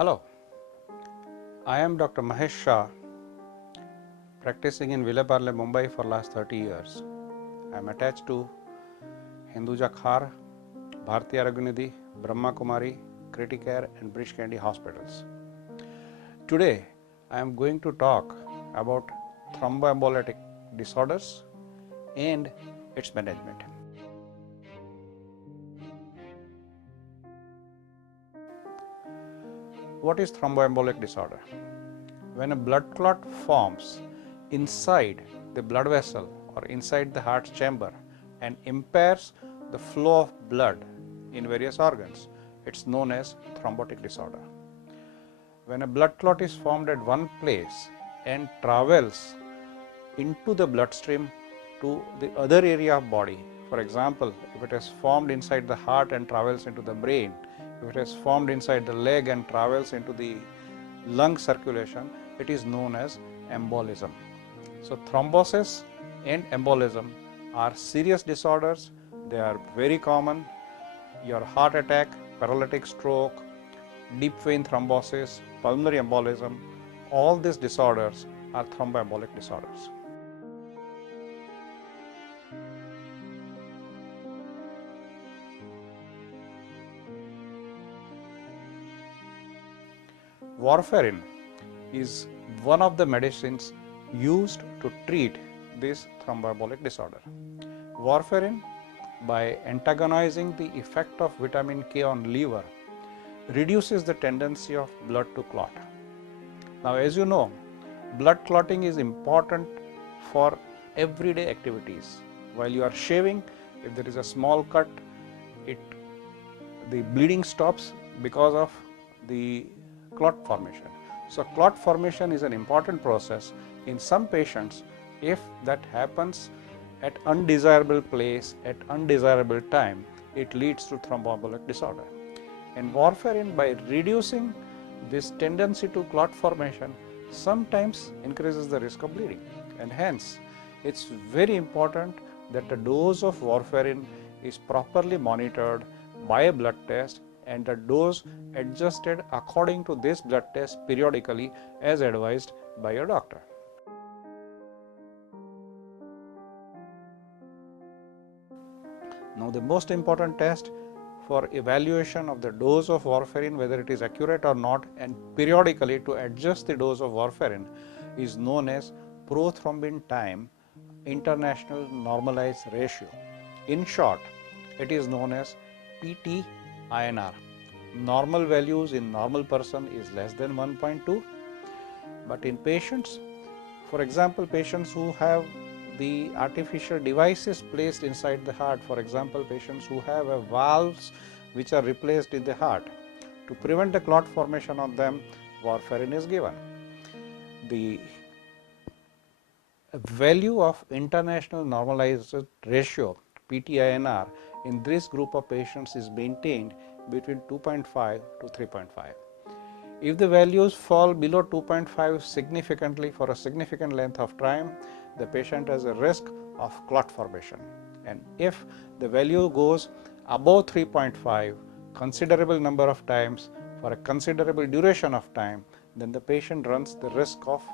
Hello, I am Dr. Mahesh Shah, practicing in Villeparle, Mumbai for last 30 years. I am attached to Hinduja Khar, Bharti Aragunidhi, Brahma Kumari, Criticare and British Candy hospitals. Today, I am going to talk about thromboembolic disorders and its management. What is thromboembolic disorder? When a blood clot forms inside the blood vessel or inside the heart's chamber and impairs the flow of blood in various organs, it's known as thrombotic disorder. When a blood clot is formed at one place and travels into the bloodstream to the other area of body, for example, if it is formed inside the heart and travels into the brain, if it is formed inside the leg and travels into the lung circulation, it is known as embolism. So thrombosis and embolism are serious disorders. They are very common. Your heart attack, paralytic stroke, deep vein thrombosis, pulmonary embolism, all these disorders are thromboembolic disorders. Warfarin is one of the medicines used to treat this thromboembolic disorder. Warfarin, by antagonizing the effect of vitamin K on liver, reduces the tendency of blood to clot. Now, as you know, blood clotting is important for everyday activities. While you are shaving, if there is a small cut, the bleeding stops because of the clot formation. So clot formation is an important process. In some patients, if that happens at undesirable place, at undesirable time, it leads to thromboembolic disorder. And warfarin, by reducing this tendency to clot formation, sometimes increases the risk of bleeding. And hence, it's very important that the dose of warfarin is properly monitored by a blood test and the dose adjusted according to this blood test periodically as advised by your doctor. Now, the most important test for evaluation of the dose of warfarin, whether it is accurate or not, and periodically to adjust the dose of warfarin, is known as prothrombin time international normalized ratio. In short, it is known as PT-INR. Normal values in normal person is less than 1.2, but in patients, for example, patients who have the artificial devices placed inside the heart, for example, patients who have valves which are replaced in the heart, to prevent the clot formation on them, warfarin is given. The value of international normalized ratio, PT-INR, in this group of patients is maintained between 2.5 to 3.5. If the values fall below 2.5 significantly for a significant length of time, the patient has a risk of clot formation. And if the value goes above 3.5 considerable number of times for a considerable duration of time, then the patient runs the risk of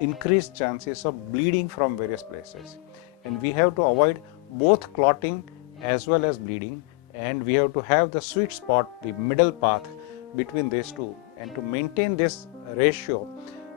increased chances of bleeding from various places. And we have to avoid both clotting as well as bleeding, and we have to have the sweet spot, the middle path between these two. And to maintain this ratio,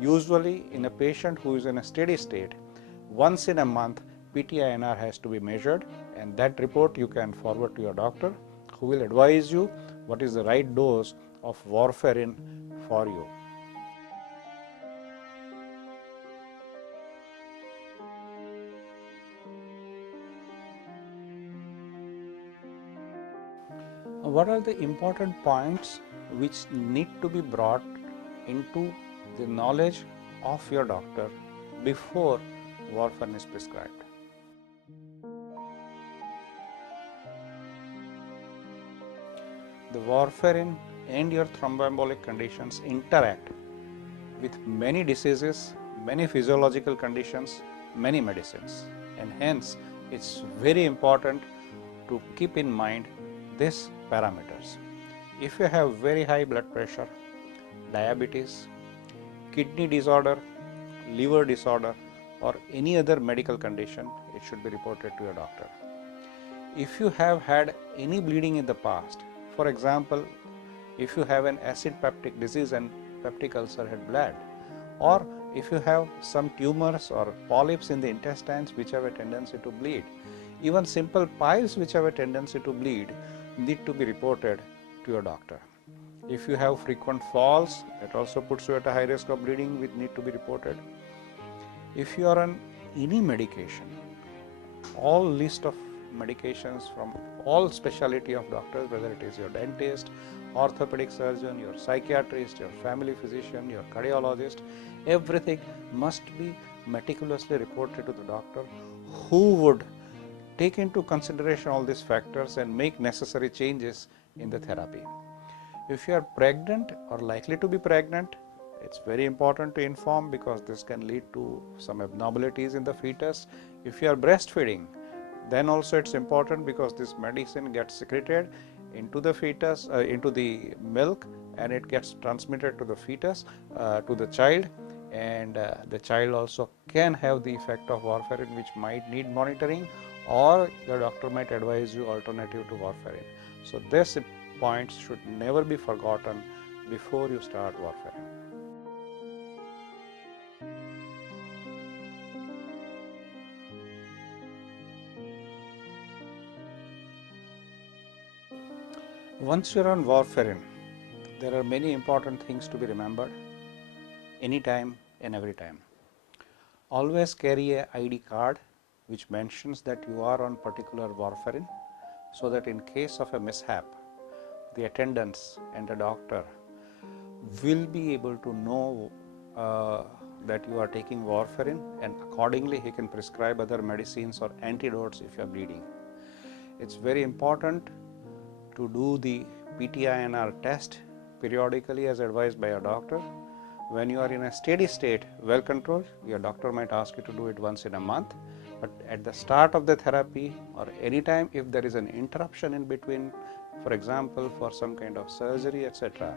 usually in a patient who is in a steady state, once in a month PT-INR has to be measured, and that report you can forward to your doctor, who will advise you what is the right dose of warfarin for you. What are the important points which need to be brought into the knowledge of your doctor before warfarin is prescribed? The warfarin and your thromboembolic conditions interact with many diseases, many physiological conditions, many medicines, and hence it's very important to keep in mind these parameters. If you have very high blood pressure, diabetes, kidney disorder, liver disorder, or any other medical condition, it should be reported to your doctor. If you have had any bleeding in the past, for example, if you have an acid peptic disease and peptic ulcer had bled, or if you have some tumors or polyps in the intestines which have a tendency to bleed, even simple piles which have a tendency to bleed need to be reported to your doctor. If you have frequent falls, that also puts you at a high risk of bleeding, which need to be reported. If you are on any medication, all list of medications from all specialty of doctors, whether it is your dentist, orthopedic surgeon, your psychiatrist, your family physician, your cardiologist, everything must be meticulously reported to the doctor, who would take into consideration all these factors and make necessary changes in the therapy. If you are pregnant or likely to be pregnant, it's very important to inform, because this can lead to some abnormalities in the fetus. If you are breastfeeding, then also it's important, because this medicine gets secreted into the fetus, into the milk, and it gets transmitted to the fetus, to the child, and the child also can have the effect of warfarin, which might need monitoring, or the doctor might advise you alternative to warfarin. So this points should never be forgotten before you start warfarin. Once you are on warfarin, there are many important things to be remembered anytime and every time. Always carry a ID card which mentions that you are on particular warfarin, so that in case of a mishap, the attendants and the doctor will be able to know that you are taking warfarin, and accordingly he can prescribe other medicines or antidotes if you are bleeding. It's very important to do the PT-INR test periodically as advised by your doctor. When you are in a steady state, well controlled, your doctor might ask you to do it once in a month. But at the start of the therapy or any time, if there is an interruption in between, for example, for some kind of surgery, etc.,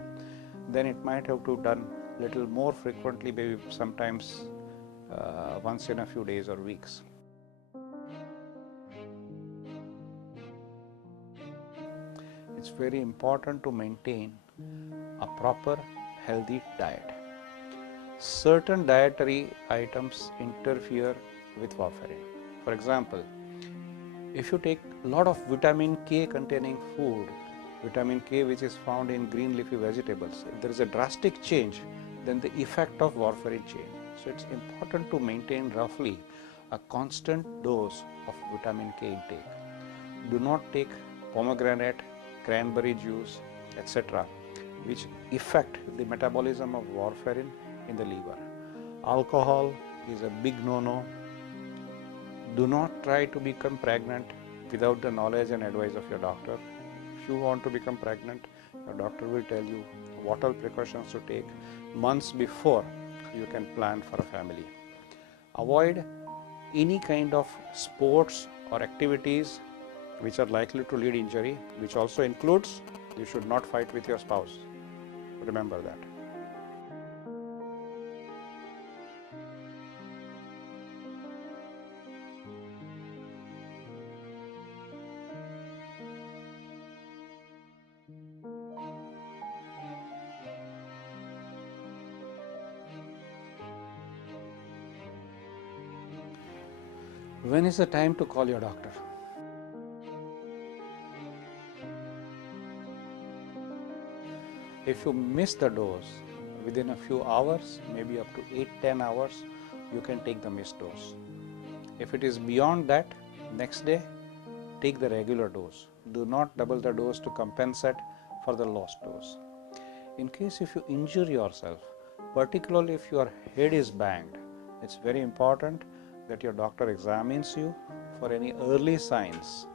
then it might have to be done little more frequently, maybe sometimes once in a few days or weeks. It's very important to maintain a proper healthy diet. Certain dietary items interfere with warfarin. For example, if you take a lot of vitamin K containing food, vitamin K which is found in green leafy vegetables, if there is a drastic change, then the effect of warfarin change. So it's important to maintain roughly a constant dose of vitamin K intake. Do not take pomegranate, cranberry juice, etc., which affect the metabolism of warfarin in the liver. Alcohol is a big no-no. Do not try to become pregnant without the knowledge and advice of your doctor. If you want to become pregnant, your doctor will tell you what all precautions to take months before you can plan for a family. Avoid any kind of sports or activities which are likely to lead injury, which also includes you should not fight with your spouse. Remember that. When is the time to call your doctor? If you miss the dose within a few hours, maybe up to 8-10 hours, you can take the missed dose. If it is beyond that, next day, take the regular dose. Do not double the dose to compensate for the lost dose. In case if you injure yourself, particularly if your head is banged, it's very important that your doctor examines you for any early signs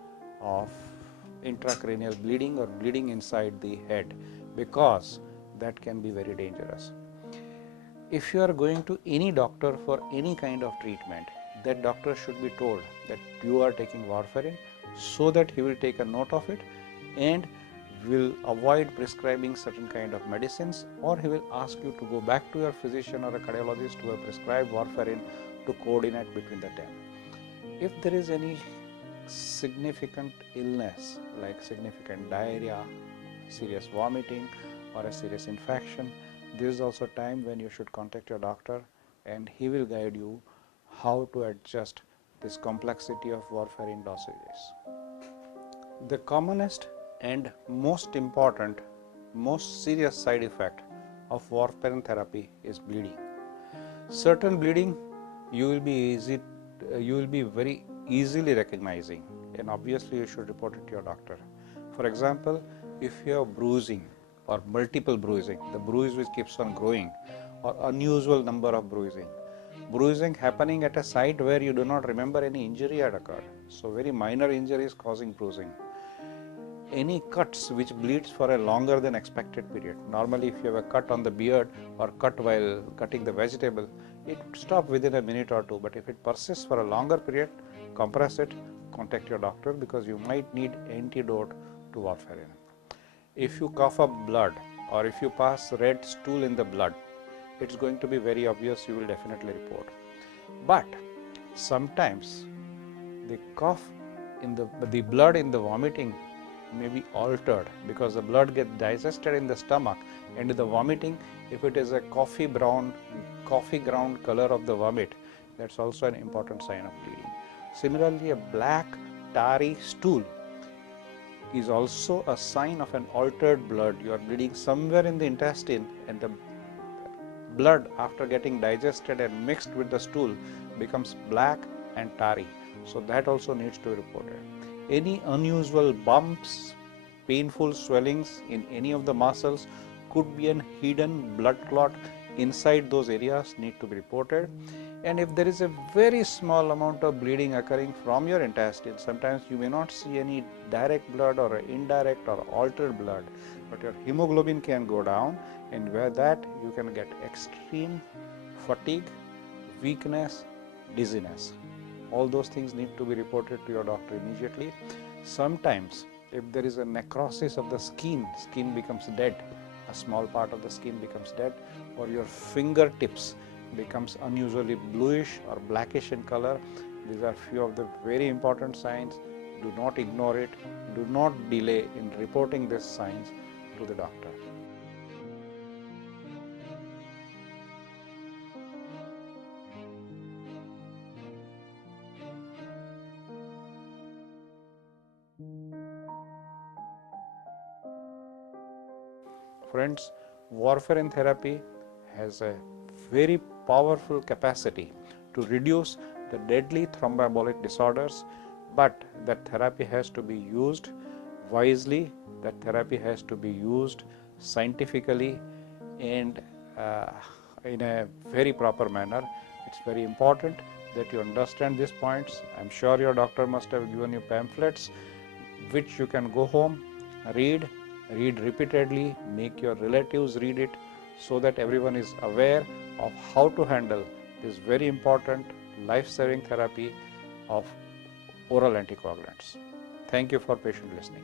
of intracranial bleeding or bleeding inside the head, because that can be very dangerous. If you are going to any doctor for any kind of treatment, that doctor should be told that you are taking warfarin, so that he will take a note of it, and will avoid prescribing certain kind of medicines, or he will ask you to go back to your physician or a cardiologist who have prescribed warfarin to coordinate between the two. If there is any significant illness like significant diarrhea, serious vomiting, or a serious infection, this is also time when you should contact your doctor, and he will guide you how to adjust this complexity of warfarin dosages. The commonest and most important, most serious side effect of warfarin therapy is bleeding. Certain bleeding you will be very easily recognizing, and obviously you should report it to your doctor. For example, if you have bruising or multiple bruising, the bruise which keeps on growing, or unusual number of bruising happening at a site where you do not remember any injury had occurred, so very minor injuries causing bruising. Any cuts which bleeds for a longer than expected period. Normally if you have a cut on the beard or cut while cutting the vegetable, it would stop within a minute or two, but if it persists for a longer period, compress it, contact your doctor, because you might need antidote to warfarin. If you cough up blood, or if you pass red stool in the blood, it's going to be very obvious, you will definitely report. But sometimes the cough in the blood in the vomiting may be altered, because the blood gets digested in the stomach, and in the vomiting, if it is a coffee ground color of the vomit, that's also an important sign of bleeding. Similarly, a black tarry stool is also a sign of an altered blood. You are bleeding somewhere in the intestine, and the blood, after getting digested and mixed with the stool, becomes black and tarry. So that also needs to be reported. Any unusual bumps, painful swellings in any of the muscles, could be a hidden blood clot inside those areas, need to be reported. And if there is a very small amount of bleeding occurring from your intestine, sometimes you may not see any direct blood or indirect or altered blood, but your hemoglobin can go down, and where that you can get extreme fatigue, weakness, dizziness. All those things need to be reported to your doctor immediately. Sometimes if there is a necrosis of the skin becomes dead, a small part of the skin becomes dead, or your fingertips becomes unusually bluish or blackish in color. These are few of the very important signs. Do not ignore it. Do not delay in reporting these signs to the doctor. Friends, warfarin therapy has a very powerful capacity to reduce the deadly thromboembolic disorders, but that therapy has to be used wisely, that therapy has to be used scientifically, and in a very proper manner. It's very important that you understand these points. I'm sure your doctor must have given you pamphlets which you can go home, read repeatedly, make your relatives read it, so that everyone is aware of how to handle this very important life-saving therapy of oral anticoagulants. Thank you for patient listening.